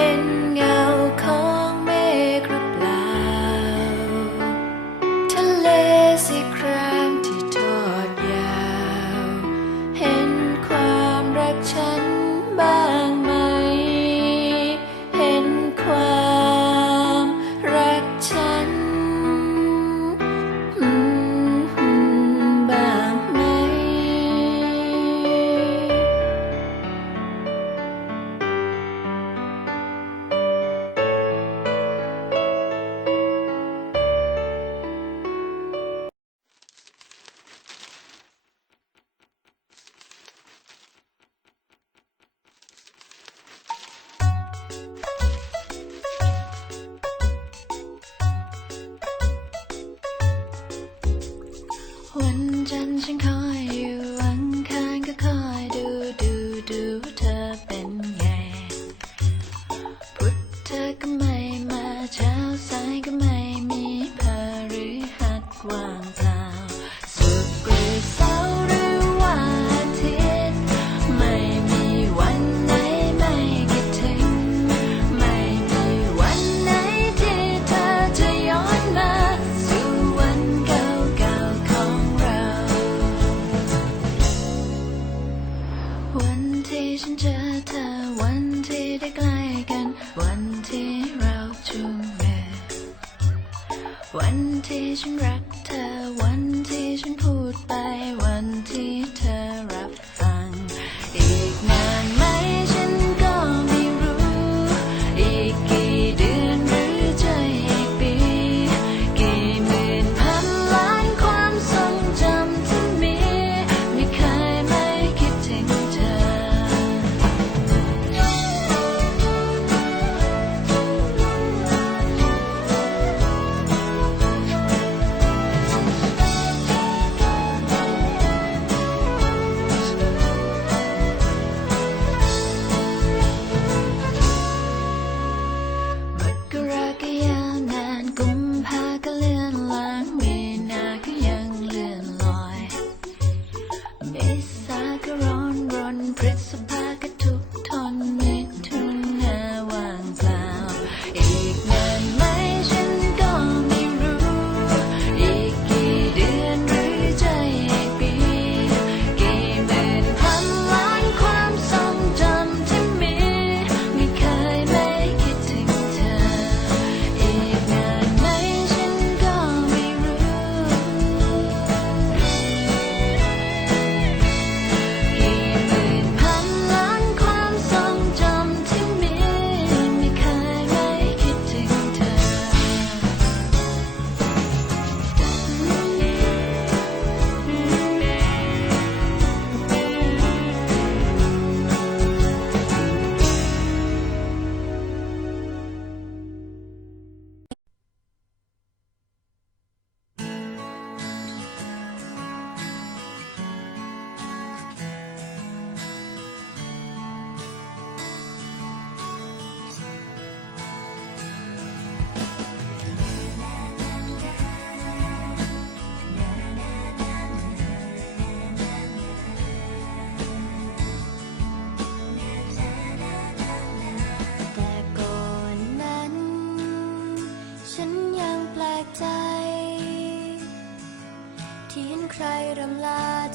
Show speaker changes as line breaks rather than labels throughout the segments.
and ฉันคอยอยู่วังคานก็คอยดูดูดูเธอเป็นไงพุทธก็มา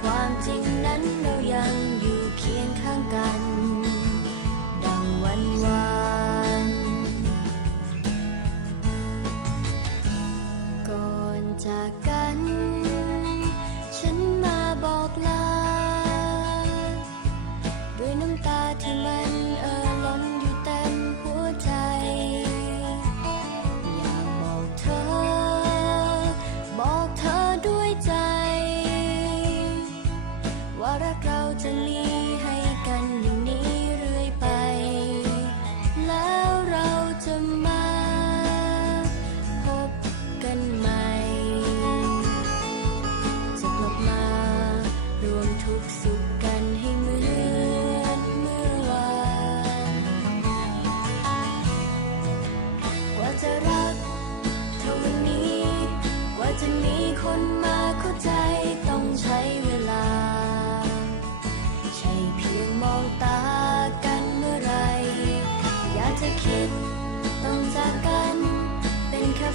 ความจริงนั้นเรายังอยู่เคียงข้างกัน ดังวันวานก่อนจากกัน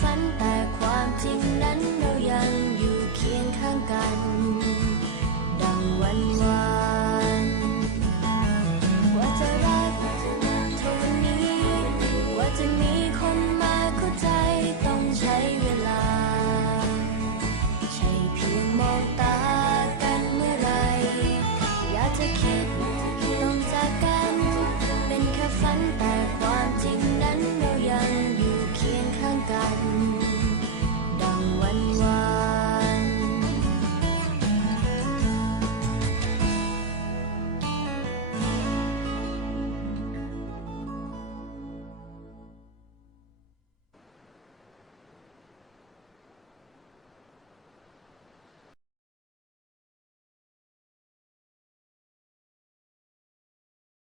ฝันแต่ความจริง